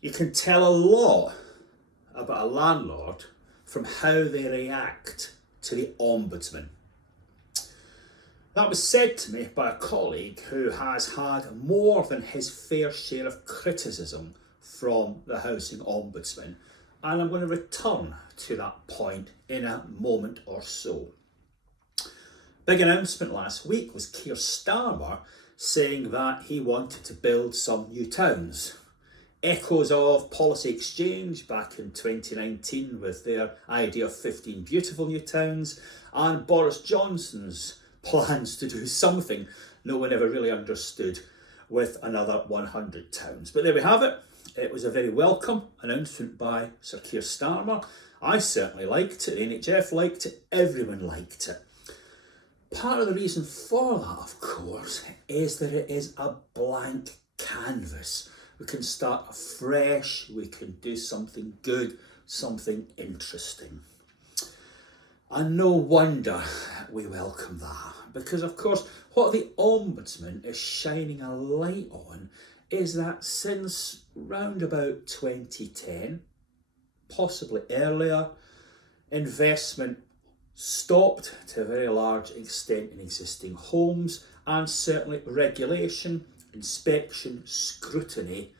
You can tell a lot about a landlord from how they react to the Ombudsman. That was said to me by a colleague who has had more than his fair share of criticism from the Housing Ombudsman, and I'm going to return to that point in a moment or so. Big announcement last week was Keir Starmer saying that he wanted to build some new towns. Echoes of Policy Exchange back in 2019 with their idea of 15 beautiful new towns, and Boris Johnson's plans to do something no one ever really understood with another 100 towns. But there we have it. It was a very welcome announcement by Sir Keir Starmer. I certainly liked it, the NHF liked it, everyone liked it. Part of the reason for that, of course, is that it is a blank canvas. We can start afresh, we can do something good, something interesting. And no wonder we welcome that, because of course what the Ombudsman is shining a light on is that since round about 2010, possibly earlier, investment stopped to a very large extent in existing homes, and certainly regulation, inspection, scrutiny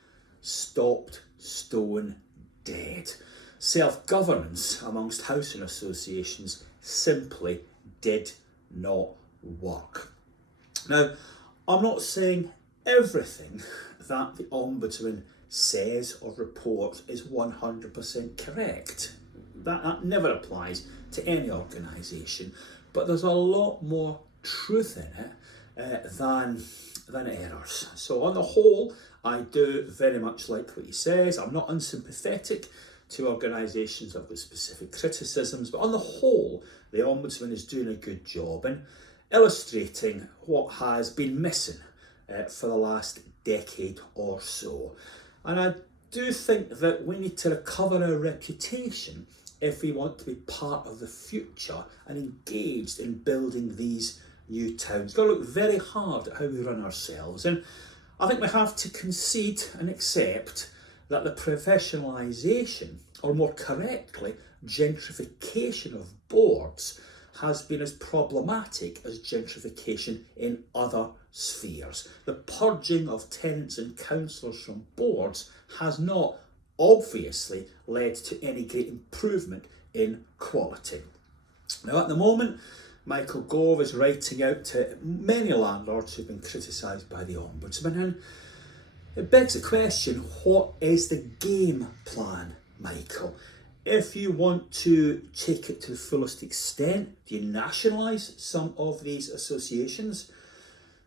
stopped stone dead. Self-governance amongst housing associations simply did not work. Now, I'm not saying everything that the Ombudsman says or reports is 100% correct. That never applies to any organisation, but there's a lot more truth in it than errors. So on the whole, I do very much like what he says. I'm not unsympathetic to organisations that have got specific criticisms, but on the whole, the Ombudsman is doing a good job in illustrating what has been missing for the last decade or so. And I do think that we need to recover our reputation if we want to be part of the future and engaged in building these new towns. We've got to look very hard at how we run ourselves, and I think we have to concede and accept that the professionalisation, or more correctly, gentrification of boards has been as problematic as gentrification in other spheres. The purging of tenants and councillors from boards has not obviously led to any great improvement in quality. Now at the moment, Michael Gove is writing out to many landlords who've been criticised by the Ombudsman, and it begs the question, what is the game plan, Michael? If you want to take it to the fullest extent, do you nationalise some of these associations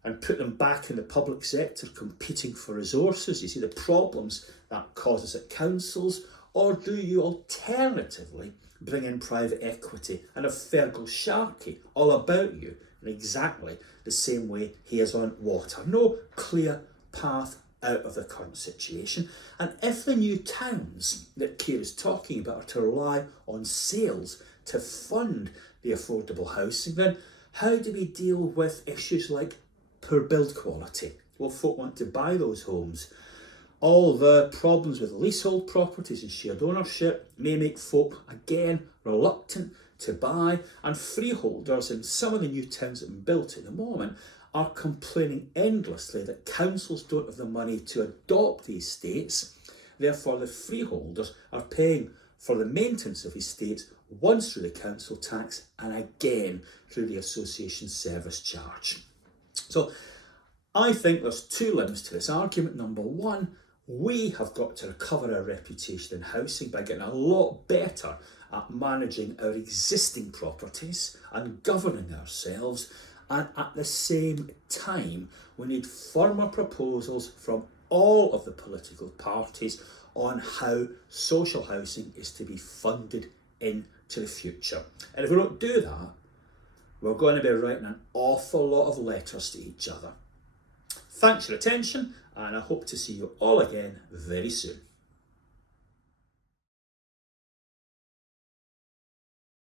and put them back in the public sector competing for resources? You see the problems that causes at councils, or do you alternatively bring in private equity and have Fergal Sharkey all about you in exactly the same way he is on water? No clear path out of the current situation. And if the new towns that Keir is talking about are to rely on sales to fund the affordable housing, then how do we deal with issues like poor build quality? Will folk want to buy those homes? All the problems with leasehold properties and shared ownership may make folk again reluctant to buy, and freeholders in some of the new towns that have been built at the moment are complaining endlessly that councils don't have the money to adopt the estates. Therefore, the freeholders are paying for the maintenance of estates once through the council tax and again through the association service charge. So I think there's two limbs to this argument. Number one, we have got to recover our reputation in housing by getting a lot better at managing our existing properties and governing ourselves. And at the same time, we need firmer proposals from all of the political parties on how social housing is to be funded into the future. And if we don't do that, we're going to be writing an awful lot of letters to each other. Thanks for your attention, and I hope to see you all again very soon.